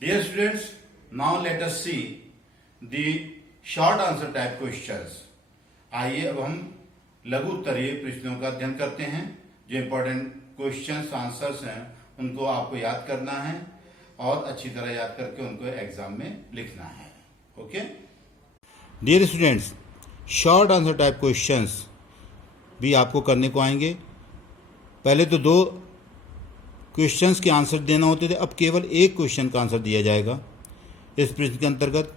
Dear students, now let us see the short answer type questions. आइए अब हम लघु उत्तरीय प्रश्नों का अध्ययन करते हैं। जो इम्पोर्टेंट क्वेश्चंस आंसर्स हैं उनको आपको याद करना है और अच्छी तरह याद करके उनको एग्जाम में लिखना है। Okay dear students, short answer type questions भी आपको करने को आएंगे। पहले तो दो क्वेश्चंस के आंसर देना होते थे, अब केवल एक क्वेश्चन का आंसर दिया जाएगा इस प्रश्न के अंतर्गत।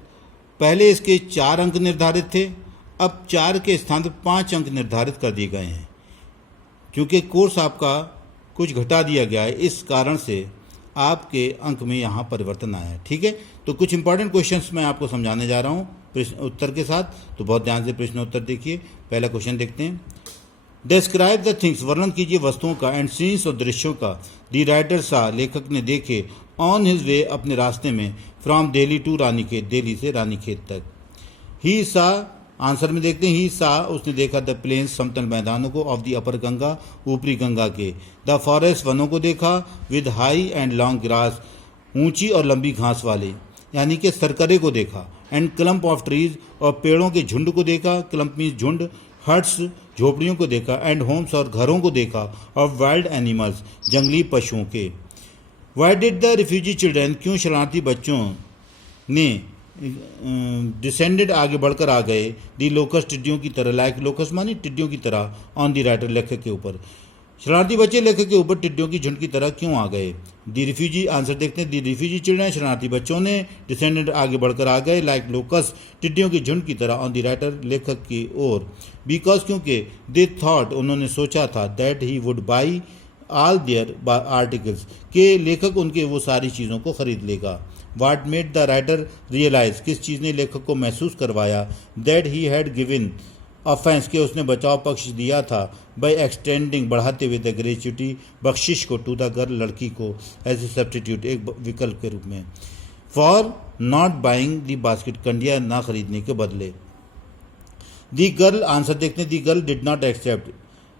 पहले इसके 4 अंक निर्धारित थे, अब 4 के स्थान पर 5 अंक निर्धारित कर दिए गए हैं। क्योंकि कोर्स आपका कुछ घटा दिया गया है, इस कारण से आपके अंक में यहाँ परिवर्तन आया है। ठीक है, तो कुछ इंपॉर्टेंट क्वेश्चंस मैं आपको समझाने जा रहा हूँ प्रश्न उत्तर के साथ, तो बहुत ध्यान से प्रश्न उत्तर देखिए। पहला क्वेश्चन देखते हैं। डिस्क्राइब द थिंग्स, वर्णन कीजिए वस्तुओं का, एंड सीन्स और दृश्यों का, दी राइटर सा, लेखक ने देखे, ऑन हिज वे, अपने रास्ते में, फ्रॉम दिल्ली टू रानीखेत, दिल्ली से रानीखेत तक। ही सा, आंसर में देखते हैं, ही सा, उसने देखा, द प्लेन्स, समतल मैदानों को, ऑफ द अपर गंगा, ऊपरी गंगा के, द फॉरेस्ट, वनों को देखा, with high and long grass, ऊंची और लंबी घास वाले, यानी कि सरकरे को देखा, एंड क्लम्प ऑफ ट्रीज, और पेड़ों के झुंड को देखा, क्लम्प मीन्स झुंड, हट्स, झोपड़ियों को देखा, एंड होम्स, और घरों को देखा, और वाइल्ड एनिमल्स, जंगली पशुओं के। Why did the refugee children, क्यों शरणार्थी बच्चों ने, डिसेंडेड, आगे बढ़कर आ गए, दी लोकस, टिड्डियों की तरह, लाइक लोकस मानी टिड्डियों की तरह, ऑन दी राइटर, लेखक के ऊपर। शरणार्थी बच्चे लेखक के ऊपर टिड्डियों की झुंड की तरह क्यों आ गए। दी रिफ्यूजी, आंसर देखते हैं, दी रिफ्यूजी चिल्ड्रन, शरणार्थी बच्चों ने, डिसेंडेड, आगे बढ़कर आ गए, लाइक लोकस, टिड्डियों की झुंड की तरह, ऑन दी राइटर, लेखक की ओर। बिकॉज, क्योंकि, दे थॉट, उन्होंने सोचा था, that he would buy all their articles, के लेखक उनके वो सारी चीज़ों को खरीद लेगा। What made the writer realise, किस चीज़ ने लेखक को महसूस करवाया, that he had given offence, के उसने बचाव पक्ष दिया था, बाई एक्सटेंडिंग, बढ़ाते हुए, द ग्रेच्युटी, बख्शिश को, टू द गर्ल, लड़की को, एज ए सब्सटीट्यूट, एक विकल्प के रूप में, for not buying the basket, कंडिया ना खरीदने के बदले। दी गर्ल, आंसर देखते हैं, the girl did not accept,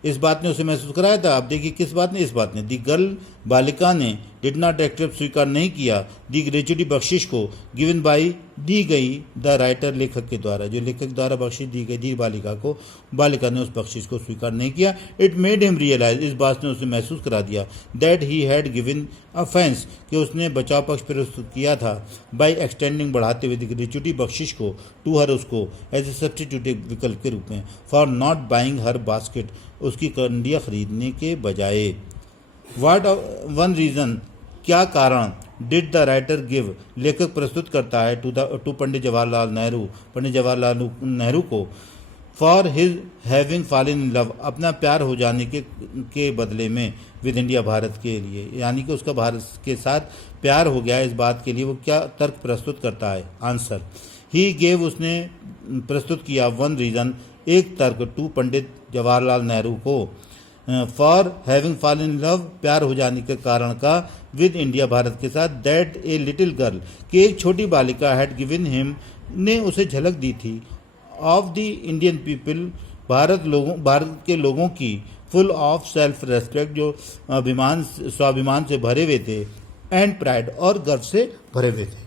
इस बात ने उसे महसूस कराया था। आप देखिए किस बात ने, इस बात ने, दी गर्ल, बालिका ने, डिड नॉट एक्सेप्ट, स्वीकार नहीं किया, दी ग्रेच्युटी, बख्शिश को, गिवन बाई, दी गई, द राइटर, लेखक के द्वारा, जो लेखक द्वारा बख्शिश दी गई थी बालिका को, बालिका ने उस बख्शिश को स्वीकार नहीं किया। इट मेड हिम रियलाइज, इस बात ने उसे महसूस करा दिया, that he had given offence, कि उसने बचाव पक्ष प्रस्तुत किया था, बाई एक्सटेंडिंग, बढ़ाते हुए, द ग्रेच्युटी, बख्शिश को, टू हर, उसको, एज ए सब्सटीट्यूट, एक विकल्प के रूप में, for not buying her basket, उसकी कंडिया खरीदने के बजाय। वाट वन रीजन, क्या कारण, डिड द राइटर गिव, लेखक प्रस्तुत करता है, टू पंडित जवाहरलाल नेहरू, पंडित जवाहरलाल नेहरू को, for his having fallen in love, अपना प्यार हो जाने के बदले में, विद इंडिया, भारत के लिए, यानी कि उसका भारत के साथ प्यार हो गया, इस बात के लिए वो क्या तर्क प्रस्तुत करता है। आंसर, ही गेव, उसने प्रस्तुत किया, वन रीजन, एक तर्क, टू पंडित जवाहरलाल नेहरू को, for having fallen in love, प्यार हो जाने के कारण का, विद इंडिया, भारत के साथ, दैट ए लिटिल गर्ल, कि एक छोटी बालिका, हैड गिवन हिम, ने उसे झलक दी थी, of the Indian people, Bharat के लोगों की, फुल ऑफ सेल्फ रेस्पेक्ट, जो स्वाभिमान से भरे हुए थे, एंड प्राइड, और गर्व से भरे हुए थे।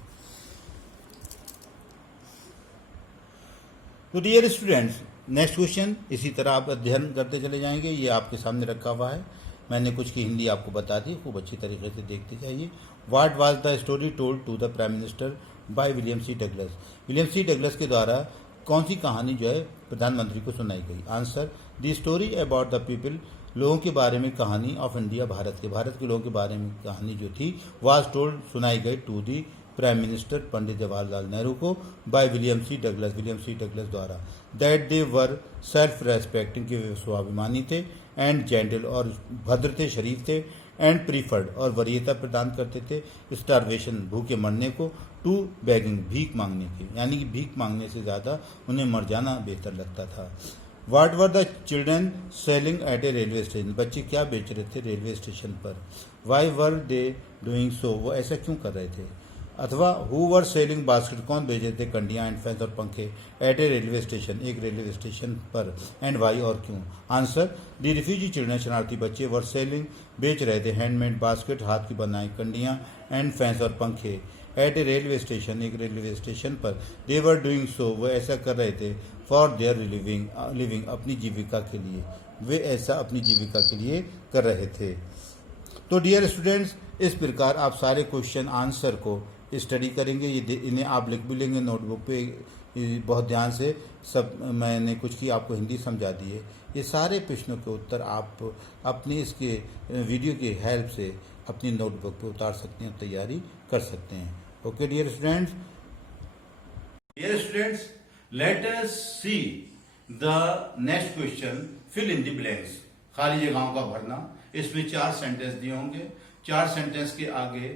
तो डियर स्टूडेंट्स, नेक्स्ट क्वेश्चन इसी तरह आप अध्ययन करते चले जाएंगे। ये आपके सामने रखा हुआ है, मैंने कुछ की हिंदी आपको बता दी, खूब अच्छी तरीके से देखते जाइए। What was the story told to the prime minister by William C Douglas, William C Douglas के द्वारा कौन सी कहानी जो है प्रधानमंत्री को सुनाई गई। Answer, the story about the people, लोगों के बारे में कहानी, ऑफ इंडिया, भारत के लोगों के बारे में कहानी जो थी, वाज टोल्ड, सुनाई गई, to the prime minister, Pandit Jawaharlal Nehru को, बाय विलियम सी डगलस द्वारा, that they were self respecting, के वे स्वाभिमानी थे, एंड जेंटल, और भद्र थे, शरीफ थे, एंड प्रीफर्ड, और वरीयता प्रदान करते थे, स्टारवेशन, भूखे मरने को, टू बेगिंग, भीख मांगने की, यानी कि भीख मांगने से ज़्यादा उन्हें मर जाना बेहतर लगता था। What were the children selling at a railway station, बच्चे क्या बेच रहे थे रेलवे स्टेशन पर। Why were they doing so, वो ऐसा क्यों कर रहे थे। अथवा हु वर सेलिंग बास्केट, कौन बेच रहे थे कंडियाँ एंड फैंस और पंखे, एट ए रेलवे स्टेशन, एक रेलवे स्टेशन पर, एंड वाई, और क्यों। आंसर, द रिफ्यूजी चिल्ड्रन, शरणार्थी बच्चे, वर सेलिंग, बेच रहे थे, हैंडमेड बास्केट, हाथ की बनाई कंडियाँ, एंड फैंस और पंखे, एट ए रेलवे स्टेशन, एक रेलवे स्टेशन पर। दे वर डूइंग सो, वो ऐसा कर रहे थे। फॉर देयर लिविंग, अपनी जीविका के लिए, वे ऐसा अपनी जीविका के लिए कर रहे थे। तो डियर स्टूडेंट्स, इस प्रकार आप सारे क्वेश्चन आंसर को स्टडी करेंगे। इन्हें आप लिख भी लेंगे नोटबुक पे बहुत ध्यान से। सब मैंने कुछ की आपको हिंदी समझा दी है। ये सारे प्रश्नों के उत्तर आप अपने इसके वीडियो की हेल्प से अपनी नोटबुक पे उतार सकते हैं, तैयारी कर सकते हैं। Okay dear students. Dear students, let us see the next question. Fill in the blanks. खाली जगहों का भरना। इसमें 4 सेंटेंस दिए होंगे। 4 सेंटेंस के आगे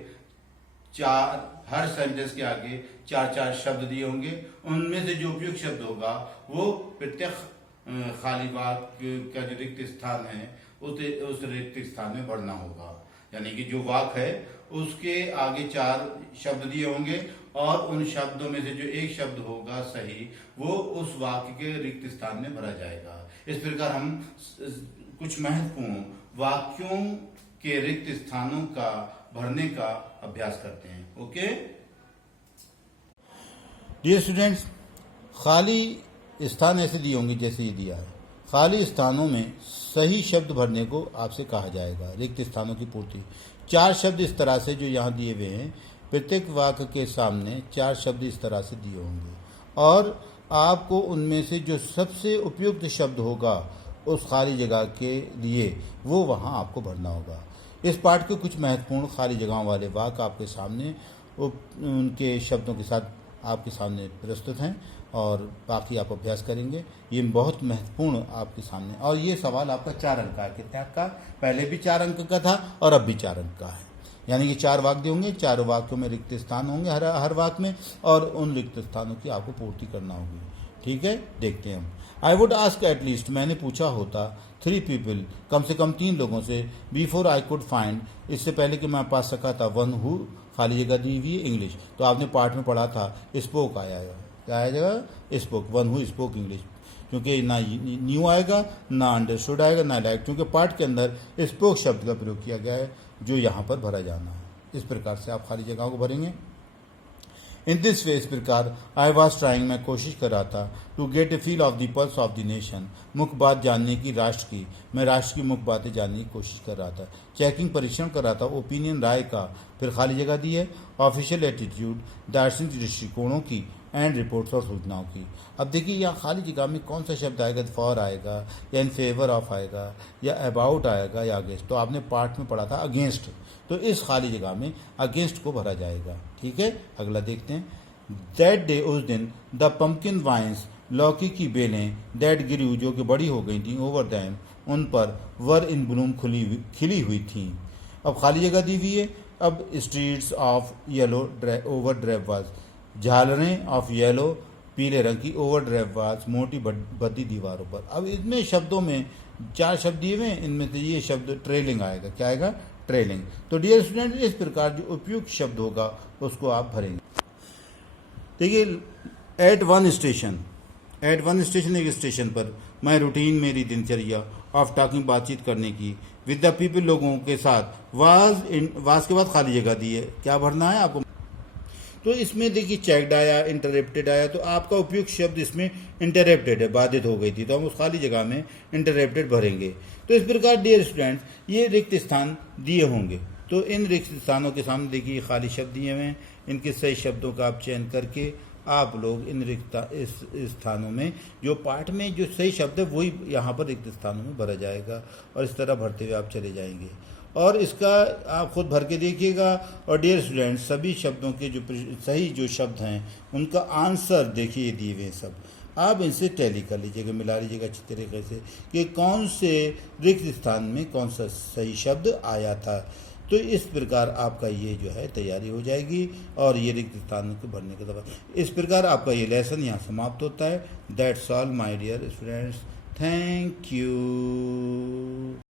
हर सेंटेंस के आगे 4 शब्द दिए होंगे। उनमें से जो उपयुक्त शब्द होगा वो प्रत्येक खाली वाक्य का जो रिक्त स्थान है उस रिक्त स्थान में भरना होगा। यानी कि जो वाक्य है उसके आगे 4 शब्द दिए होंगे और उन शब्दों में से जो एक शब्द होगा सही, वो उस वाक्य के रिक्त स्थान में भरा जाएगा। इस प्रकार हम कुछ महत्वपूर्ण वाक्यों के रिक्त स्थानों का भरने का अभ्यास करते हैं। ओके डियर स्टूडेंट्स, खाली स्थान ऐसे दिए होंगे जैसे ये दिया है। खाली स्थानों में सही शब्द भरने को आपसे कहा जाएगा। रिक्त स्थानों की पूर्ति। 4 शब्द इस तरह से जो यहाँ दिए हुए हैं, प्रत्येक वाक्य के सामने 4 शब्द इस तरह से दिए होंगे और आपको उनमें से जो सबसे उपयुक्त शब्द होगा उस खाली जगह के लिए वो वहाँ आपको भरना होगा। इस पाठ के कुछ महत्वपूर्ण खाली जगहों वाले वाक्य आपके सामने उनके शब्दों के साथ आपके सामने प्रस्तुत हैं और बाकी आप अभ्यास करेंगे। ये बहुत महत्वपूर्ण आपके सामने, और ये सवाल आपका 4 अंक का है। कितने अंक का? पहले भी 4 अंक का था और अब भी 4 अंक का है। यानी कि 4 वाक्य होंगे, 4 वाक्यों में रिक्त स्थान होंगे हर वाक्य में, और उन रिक्त स्थानों की आपको पूर्ति करना होगी। ठीक है, देखते हैं हम। I would ask at least, मैंने पूछा होता 3 पीपल, कम से कम 3 लोगों से, बिफोर आई कुड फाइंड, इससे पहले कि मैं पा सका था, वन हु, खाली जगह दी हुई इंग्लिश। तो आपने पाठ में पढ़ा था स्पोक आएगा, क्या आएगा? Spoke, one who spoke English, क्योंकि ना न्यू आएगा, ना अंडरस्टूड आएगा, ना लाइक, क्योंकि पाठ के अंदर स्पोक शब्द का प्रयोग किया गया है जो यहाँ पर भरा जाना है। इस प्रकार से आप खाली जगहों को भरेंगे। इन दिस वे, इस प्रकार, आई वॉज ट्राइंग, मैं कोशिश कर रहा था, to get a feel of the pulse of the nation, मुख्य बात जानने की, राष्ट्र की, मैं राष्ट्र की मुख्य बातें जानने की कोशिश कर रहा था। चेकिंग, परीक्षण कर रहा था। ओपिनियन, राय का, फिर खाली जगह दी है। ऑफिशियल एटीट्यूड, दार्शनिक दृष्टिकोणों की, एंड रिपोर्ट्स और सूचनाओं की। अब देखिए यहाँ खाली जगह में कौन सा शब्द आएगा? फॉर आएगा या इन फेवर ऑफ आएगा या अबाउट आएगा या अगेंस्ट। तो आपने पार्ट में पढ़ा था अगेंस्ट, तो इस खाली जगह में अगेंस्ट को भरा जाएगा। ठीक है, अगला देखते हैं। दैट डे, उस दिन, द पम्पकिन वाइन्स, लौकी की बेलें, दैट गिरू, जो कि बड़ी हो गई थी, ओवर दैम, उन पर, वर इन ब्लूम, खिली हुई थी। अब खाली जगह दी हुई है। अब स्ट्रीट्स ऑफ येलो ओवर ड्रेवाज, झालरें ऑफ येलो, पीले रंग की, ओवर ड्रेवाज, मोटी भद्दी दीवारों पर। अब इनमें शब्दों में 4 शब्द दिए हुए हैं, इनमें से ये शब्द ट्रेलिंग आएगा। क्या आएगा? ट्रेलिंग। तो डियर स्टूडेंट, इस प्रकार जो उपयुक्त शब्द होगा उसको आप भरेंगे। देखिए, एट वन स्टेशन, एक स्टेशन पर, मैं रूटीन, मेरी दिनचर्या, ऑफ टॉकिंग, बातचीत करने की, विद द पीपल, लोगों के साथ, वाज के बाद खाली जगह दी है, क्या भरना है आपको? तो इसमें देखिए चेक्ड आया, इंटरप्टेड आया, तो आपका उपयुक्त शब्द इसमें इंटरप्टेड है, बाधित हो गई थी, तो हम उस खाली जगह में इंटरप्टेड भरेंगे। तो इस प्रकार डियर स्टूडेंट्स, ये रिक्त स्थान दिए होंगे। तो इन रिक्त स्थानों के सामने देखिए खाली शब्द दिए हुए हैं, इनके सही शब्दों का आप चयन करके आप लोग इन रिक्त स्थानों में, जो पाठ में जो सही शब्द है वही यहाँ पर रिक्त स्थानों में भरा जाएगा, और इस तरह भरते हुए आप चले जाएंगे। और इसका आप खुद भर के देखिएगा। और डियर स्टूडेंट्स, सभी शब्दों के जो सही जो शब्द हैं उनका आंसर देखिए दिए हुए सब, आप इनसे टैली कर लीजिएगा, मिला लीजिएगा अच्छी तरीके से कि कौन से रिक्त स्थान में कौन सा सही शब्द आया था। तो इस प्रकार आपका ये जो है तैयारी हो जाएगी और ये रिक्त स्थानों को भरने के बाद इस प्रकार आपका ये लेसन यहाँ समाप्त होता है। That's all my dear students, thank you.